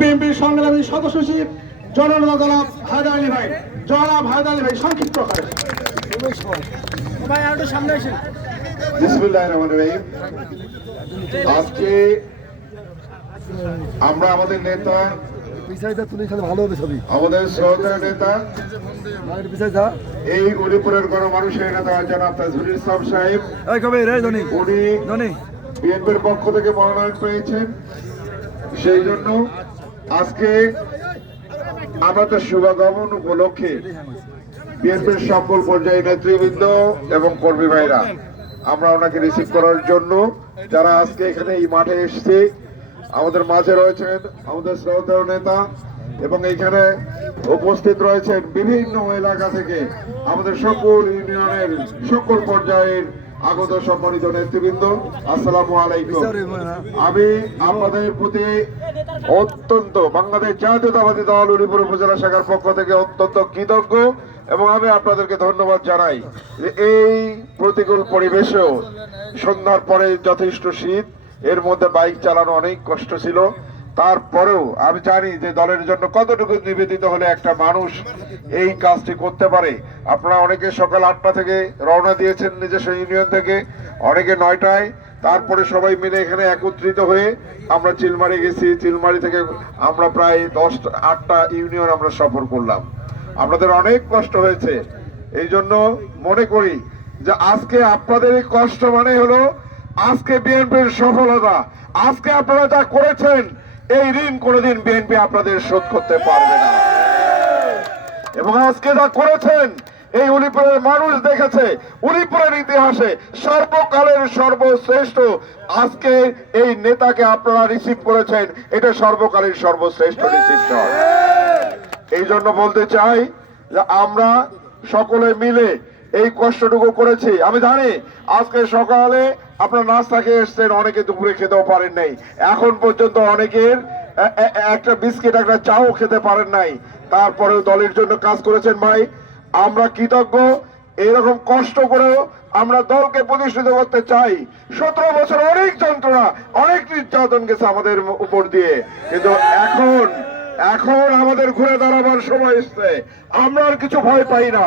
বিএনপির সংগ্রামী সদস্য সচিব জননেতা জনাব হায়দার আলী ভাই সংক্ষিপ্ত করে। বিসমিল্লাহির রহমানির রহিম। আজকে আমরা আমাদের নেতা, আমাদের শ্রদ্ধেয় নেতা, এই উলিপুরের গণমানুষের নেতা জনাব তাজহুল ইসলাম সাহেব, উনি বিএনপির পক্ষ থেকে মনোনয়ন পেয়েছেন। সেই জন্য আজকে আমরা তো শুভাগমন উপলক্ষে বিএনপির সকল পর্যায়ে নেতৃবৃন্দ এবং কর্মী ভাইরা আমরা ওনাকে রিসিভ করার জন্য যারা আজকে এখানে এই মাঠে এসেছে, আমাদের মাঝে রয়েছেন আমাদের শ্রদ্ধেয় নেতা এবং এখানে উপস্থিত রয়েছেন বিভিন্ন এলাকা থেকে আমাদের সকল ইউনিয়নের সকল পর্যায়ের আগত সম্মানিত নেতৃবৃন্দ, আসসালামু আলাইকুম। আমি আপনাদের প্রতি অত্যন্ত বাংলাদেশ জাতীয়তাবাদী দল উলিপুর উপজেলা শাখার পক্ষ থেকে অত্যন্ত কৃতজ্ঞ এবং আমি আপনাদেরকে ধন্যবাদ জানাই যে এই প্রতিকূল পরিবেশেও সন্ধ্যার পরে যথেষ্ট শীত, এর মধ্যে বাইক চালানো অনেক কষ্ট ছিল, তারপরেও আমি জানি যে দলের জন্য কতটুকু নিবেদিত হলে একটা মানুষ এই কাজটি করতে পারে। আপনারা অনেকে সকাল 8টা থেকে রওনা দিয়েছেন নিজস্ব ইউনিয়ন থেকে, অনেকে 9টায়, তারপরে সবাই মিলে এখানে একত্রিত হয়ে আমরা চিলমারি গেছি। চিলমারি থেকে আমরা প্রায় 8টা ইউনিয়ন আমরা সফর করলাম। আপনাদের অনেক কষ্ট হয়েছে, এই জন্য মনে করি যে আজকে আপনাদের এই কষ্ট মানে হলো আজকে বিএনপির সফলতা। আজকে আপনারা যা করেছেন এই ঋণ কোনোদিন বিএনপি আপনাদের শোধ করতে পারবে না, এবং আজকে যা করেছেন এই উলিপুরের মানুষ দেখেছে। উলিপুরের ইতিহাসে সর্বকালের সর্বশ্রেষ্ঠ আজকে এই নেতাকে আপনারা রিসিভ করেছেন, এটা সর্বকালের সর্বশ্রেষ্ঠ রিসিপশন। এই জন্য বলতে চাই যে আমরা সকলে মিলে এই কষ্টটুকু করেছি। আমি জানি আজকে সকালে আপনারা নাস্তা খেয়ে এসছেন, অনেকে দুপুরে খেতেও পারেন নাই, এখন পর্যন্ত অনেকের একটা বিস্কিট একটা চাও খেতে পারেন নাই, তারপরেও দলের জন্য কাজ করেছেন ভাই, আমরা কৃতজ্ঞ। এইরকম কষ্ট করেও আমরা দলকে প্রতিষ্ঠিত করতে চাই। 17 বছর অনেক যন্ত্রণা, অনেক নির্যাতন গেছে আমাদের উপর দিয়ে, কিন্তু এখন আমাদের ঘুরে দাঁড়াবার সময় এসছে। আমরা আর কিছু ভয় পাই না।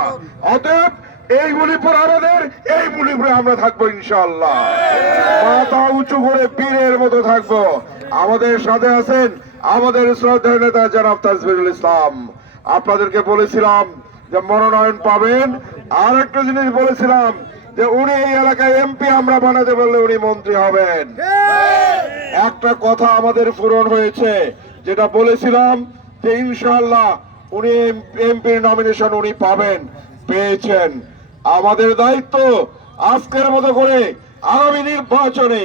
অতএব এই মুলিপুর আমাদের, এই মুলিপুরে আমরা থাকবো ইনশাআল্লাহ, মাথা উঁচু করে বীরের মতো থাকবো। আমাদের সাথে আছেন আমাদের শ্রদ্ধেয় নেতা জনাব তাজহুল ইসলাম। আপনাদেরকে বলেছিলাম যে মনোনয়ন পাবেন, আর একটা জিনিস বলেছিলাম যে উনি এই এলাকায় এমপি আমরা বানাতে বললে উনি মন্ত্রী হবেন। একটা কথা আমাদের পূরণ হয়েছে, যেটা বলেছিলাম যে ইনশাআল্লাহ উনি এমপির নমিনেশন উনি পাবেন, পেয়েছেন। আমাদের দায়িত্ব আজকের মতো করে আগামী নির্বাচনে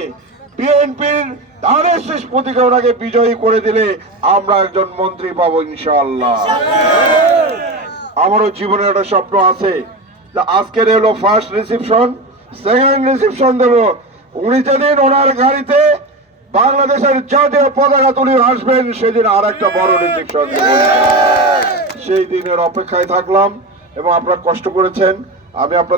বিএনপির ধানের শেষ প্রতীকে ওনাকে বিজয়ী করে দিলে আমরা একজন মন্ত্রী পাবো ইনশাআল্লাহ। আমারও জীবনে একটা স্বপ্ন আছে, আজকের হলো ফার্স্ট রিসিপশন, সেকেন্ড রিসিপশন দেব। উনি যেদিন ওনার গাড়িতে বাংলাদেশের জাতীয় পতাকা তুলে আসবেন সেদিন আর একটা বড় রিসিপশন দেব। সেই দিনের অপেক্ষায় থাকলাম এবং আপনারা কষ্ট করেছেন। আমি আপনার